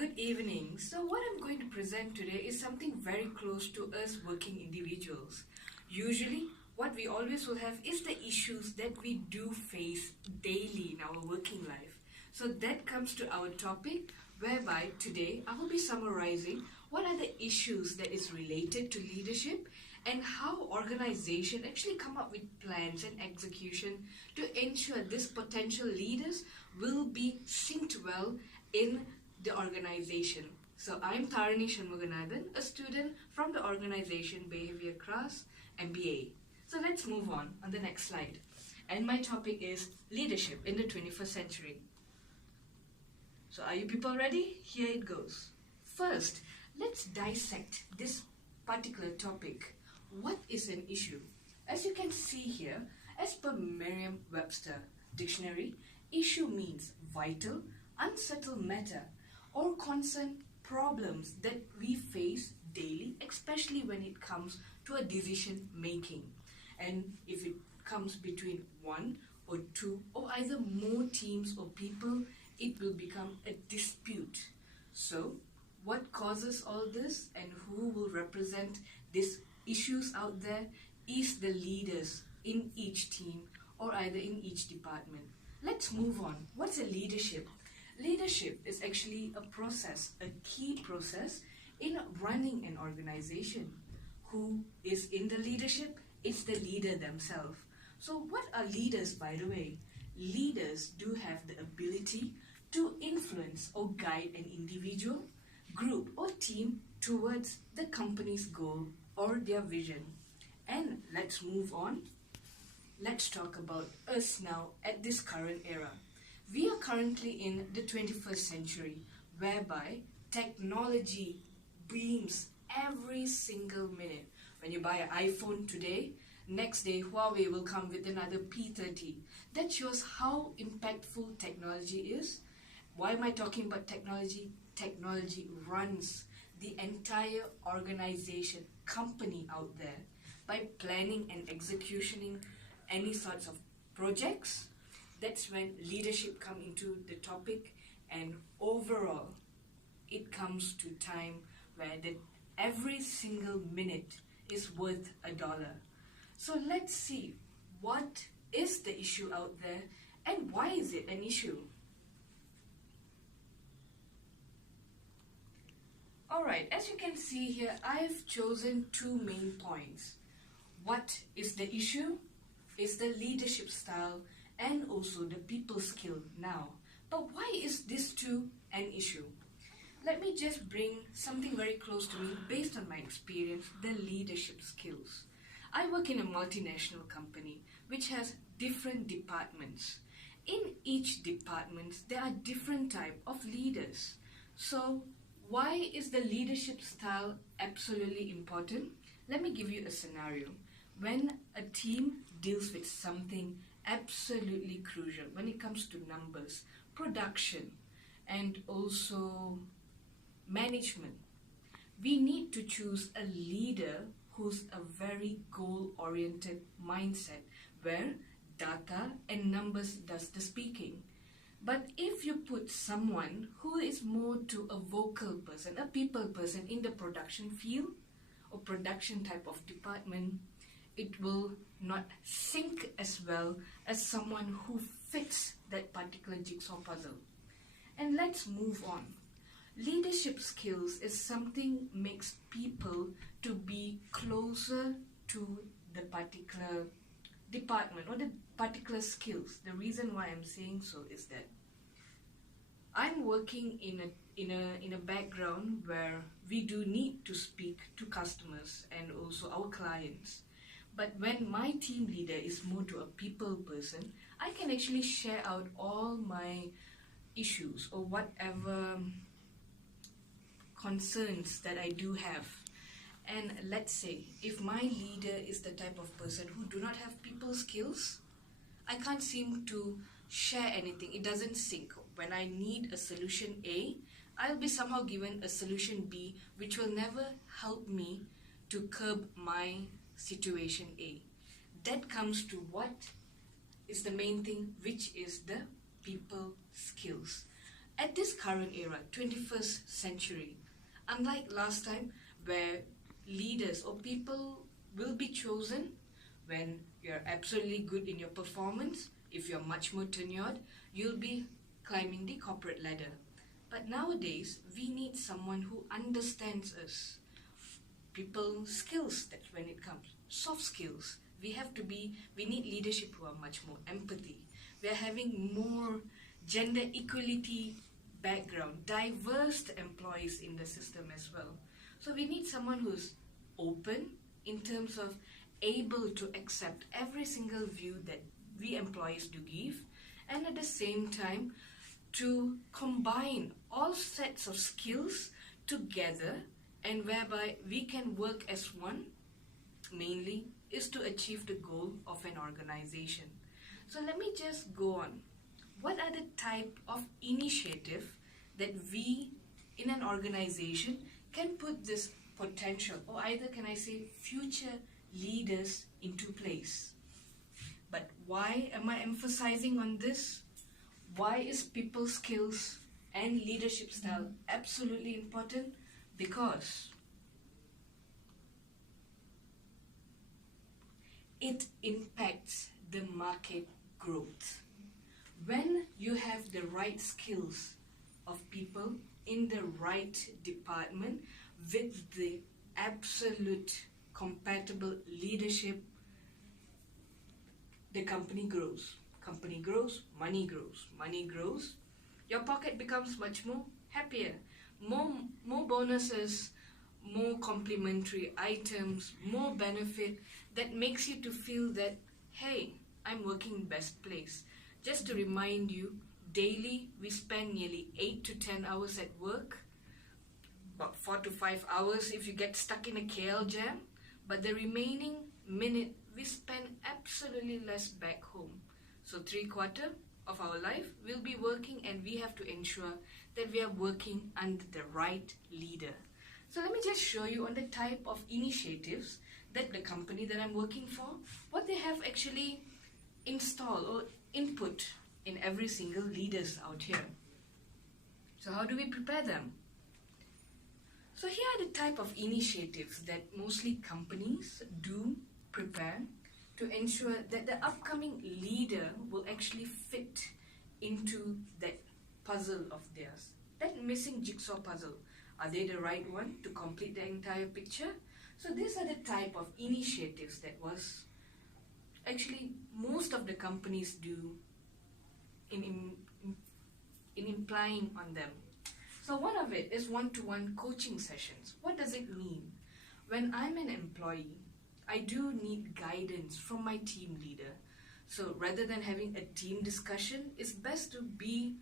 Good evening. So, what I'm going to present today is something very close to us working individuals. Usually, what we always will have is the issues that we do face daily in our working life. So, that comes to our topic, whereby today I will be summarizing what are the issues that is related to leadership and how organization actually come up with plans and execution to ensure these potential leaders will be synced well in the organization. So I'm Tharani Shanmuganathan, a student from the organization Behavior Class MBA. So let's move on the next slide. And my topic is leadership in the 21st century. So are you people ready? Here it goes. First, let's dissect this particular topic. What is an issue? As you can see here, as per Merriam-Webster dictionary, issue means vital, unsettled matter or concern problems that we face daily, especially when it comes to a decision making. And if it comes between one or two or either more teams or people, it will become a dispute. So, what causes all this and who will represent these issues out there is the leaders in each team or either in each department. Let's move on. What's a leadership? Leadership is actually a process, a key process in running an organization. Who is in the leadership? It's the leader themselves. So what are leaders, by the way? Leaders do have the ability to influence or guide an individual, group or team towards the company's goal or their vision. And let's move on. Let's talk about us now at this current era. We are currently in the 21st century, whereby technology beams every single minute. When you buy an iPhone today, next day Huawei will come with another P30. That shows how impactful technology is. Why am I talking about technology? Technology runs the entire organization, company out there by planning and executing any sorts of projects. That's when leadership come into the topic, and overall it comes to time where every single minute is worth $1. So let's see what is the issue out there and why is it an issue. Alright, as you can see here, I've chosen two main points. What is the issue? Is the leadership style and also the people skill now. But why is this too an issue? Let me just bring something very close to me based on my experience, the leadership skills. I work in a multinational company which has different departments. In each department, there are different type of leaders. So why is the leadership style absolutely important? Let me give you a scenario. When a team deals with something absolutely crucial when it comes to numbers, production, and also management, we need to choose a leader who's a very goal-oriented mindset where data and numbers does the speaking. But if you put someone who is more to a vocal person, a people person in the production field or production type of department, it will not sync as well as someone who fits that particular jigsaw puzzle. And let's move on. Leadership skills is something makes people to be closer to the particular department or the particular skills. The reason why I'm saying so is that I'm working in a background where we do need to speak to customers and also our clients. But when my team leader is more to a people person, I can actually share out all my issues or whatever concerns that I do have. And let's say if my leader is the type of person who do not have people skills, I can't seem to share anything. It doesn't sync. When I need a solution A, I'll be somehow given a solution B, which will never help me to curb my situation A. That comes to what is the main thing, which is the people skills. At this current era, 21st century, unlike last time where leaders or people will be chosen when you're absolutely good in your performance, if you're much more tenured, you'll be climbing the corporate ladder. But nowadays, we need someone who understands us. People skills, that when it comes, soft skills. We need leadership who are much more empathy. We are having more gender equality background, diverse employees in the system as well. So we need someone who's open in terms of able to accept every single view that we employees do give, and at the same time to combine all sets of skills together, and whereby we can work as one, mainly is to achieve the goal of an organization. So let me just go on. What are the type of initiative that we in an organization can put this potential, or either can I say future leaders into place? But why am I emphasizing on this? Why is people skills and leadership style absolutely important? Because it impacts the market growth. When you have the right skills of people in the right department with the absolute compatible leadership, the company grows. Company grows, money grows. Money grows, your pocket becomes much more happier. More bonuses, more complimentary items, more benefit that makes you to feel that, hey, I'm working in best place. Just to remind you, daily we spend nearly 8 to 10 hours at work, about 4 to 5 hours if you get stuck in a KL jam, but the remaining minute we spend absolutely less back home. So 3/4 of our life will be working, and we have to ensure that we are working under the right leader. So let me just show you on the type of initiatives that the company that I'm working for, what they have actually installed or input in every single leaders out here. So how do we prepare them? So here are the type of initiatives that mostly companies do prepare to ensure that the upcoming leader will actually fit into that puzzle of theirs, that missing jigsaw puzzle. Are they the right one to complete the entire picture? So these are the type of initiatives that was actually most of the companies do in implying on them. So one of it is one-to-one coaching sessions. What does it mean? When I'm an employee, I do need guidance from my team leader. So rather than having a team discussion, it's best to be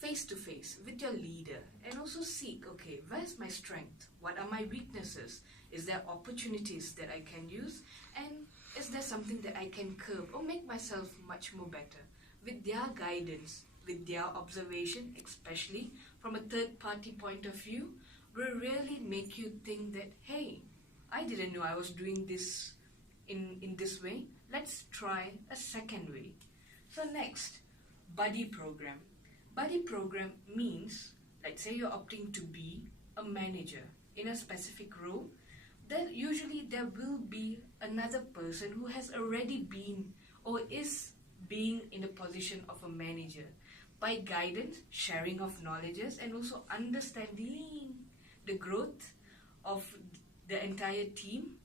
face-to-face with your leader and also seek, okay, where's my strength? What are my weaknesses? Is there opportunities that I can use? And is there something that I can curb or make myself much more better? With their guidance, with their observation, especially from a third-party point of view, will really make you think that, hey, I didn't know I was doing this in this way. Let's try a second way. So next, buddy program. Buddy program means, let's say you're opting to be a manager in a specific role, then usually there will be another person who has already been or is being in the position of a manager. By guidance, sharing of knowledges, and also understanding the growth of the entire team,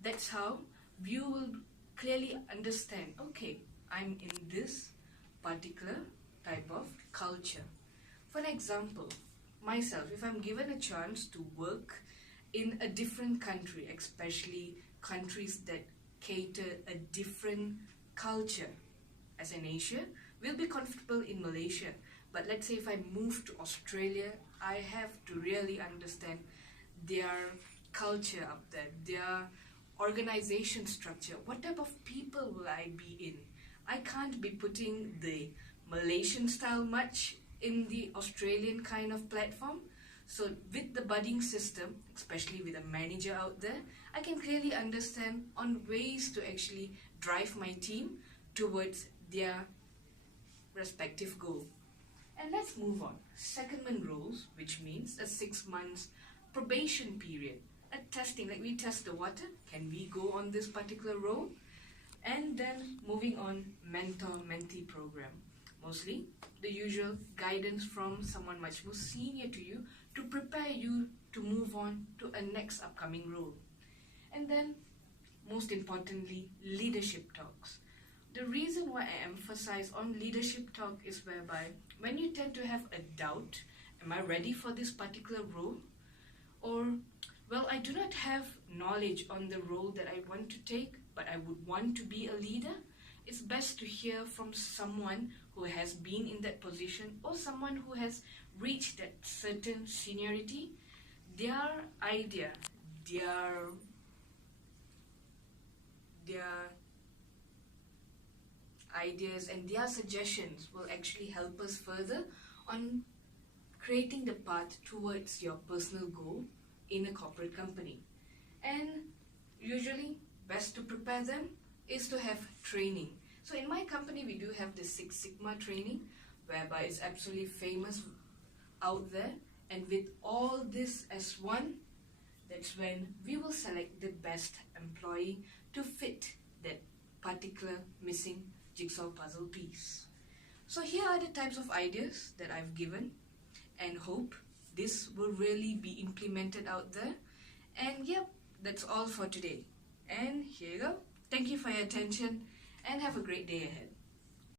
that's how you will clearly understand, okay, I'm in this particular type of culture. For example, myself, if I'm given a chance to work in a different country, especially countries that cater a different culture, as in Asia, we'll be comfortable in Malaysia. But let's say if I move to Australia, I have to really understand their culture up there, their organization structure. What type of people will I be in? I can't be putting the Malaysian style much in the Australian kind of platform. So with the budding system, especially with a manager out there, I can clearly understand on ways to actually drive my team towards their respective goal. And let's move on. Secondment roles, which means a 6 months probation period, a testing, like we test the water, can we go on this particular role? And then moving on, mentor-mentee program. Mostly the usual guidance from someone much more senior to you to prepare you to move on to a next upcoming role. And then, most importantly, leadership talks. The reason why I emphasize on leadership talk is whereby when you tend to have a doubt, am I ready for this particular role? Or, well, I do not have knowledge on the role that I want to take, but I would want to be a leader. It's best to hear from someone who has been in that position or someone who has reached that certain seniority. Their idea, their ideas and their suggestions will actually help us further on creating the path towards your personal goal in a corporate company. And usually, best to prepare them is to have training. So in my company, we do have the Six Sigma training, whereby it's absolutely famous out there. And with all this as one, that's when we will select the best employee to fit that particular missing jigsaw puzzle piece. So here are the types of ideas that I've given, and hope this will really be implemented out there. And yep, that's all for today. And here you go. Thank you for your attention and have a great day ahead.